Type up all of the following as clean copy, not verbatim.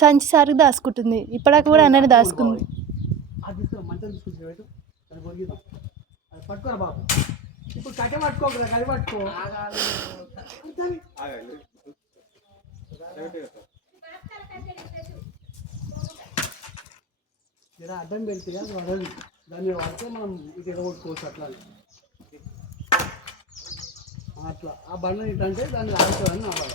సంచి సారికి దాచుకుంటుంది. ఇప్పటిదాకా కూడా అన్నని దాచుకుంది. పట్టుకోరా బాబు, ఇప్పుడు కట్ట పట్టుకోకరా, కలి పట్టుకో. ఇలా అడ్డం పెడితే అది వడదు, దాన్ని పడితే మనం ఇది ఎగొట్టుకోవచ్చు. అట్లా అట్లా ఆ బండ ఏంటంటే దాన్ని ఆడుకోవాలని నా బాధ.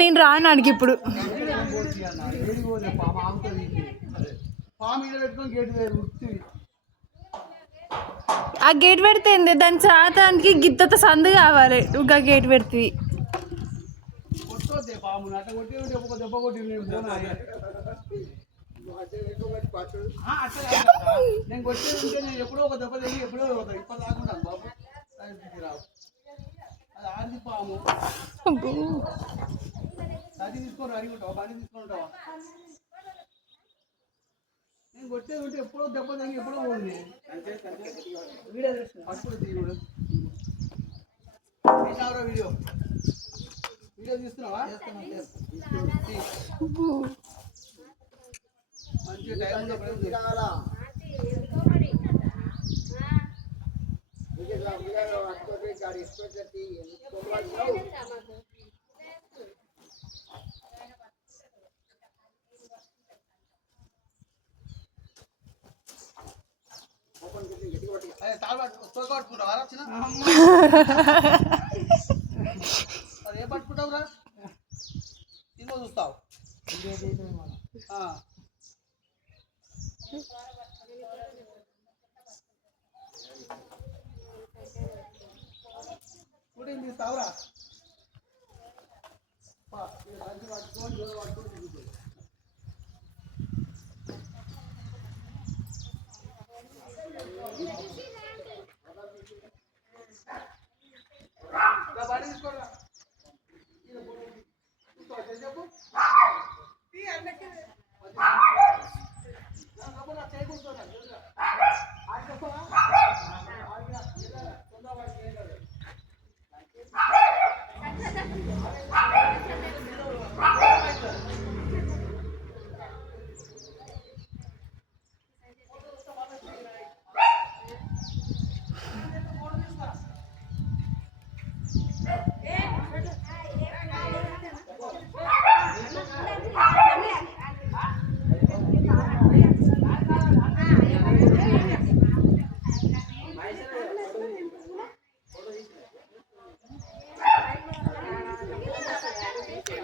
నేను రాను అడిగి ఇప్పుడు ఆ గేట్ పెడితే దాని శాతానికి గిత్తతో సందు కావాలి. ఇంకా గేట్ పెడితే నేను కొట్టేది నేను ఎప్పుడో ఒక దెబ్బ తిరిగి ఎప్పుడో ఇప్పుడు దాకుంటాను బాబు. రావు అది ఆడిది పాము. సరి తీసుకొని అడిగి ఉంటావా, బండి తీసుకొని ఉంటావా? నేను కొట్టేది ఉంటే ఎప్పుడో దెబ్బ తిరిగి ఎప్పుడో పోయింది. అప్పుడు తీయడు వీడియో వీడియో తీస్తున్నావా? మంచి టైం ఏ పట్టుకుంటావురా? ఇంకో చూస్తావు. పుట్టింది తీస్తావురా? చెప్పు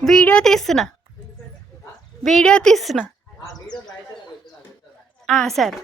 వీడియో తీస్తున్నా. సరే.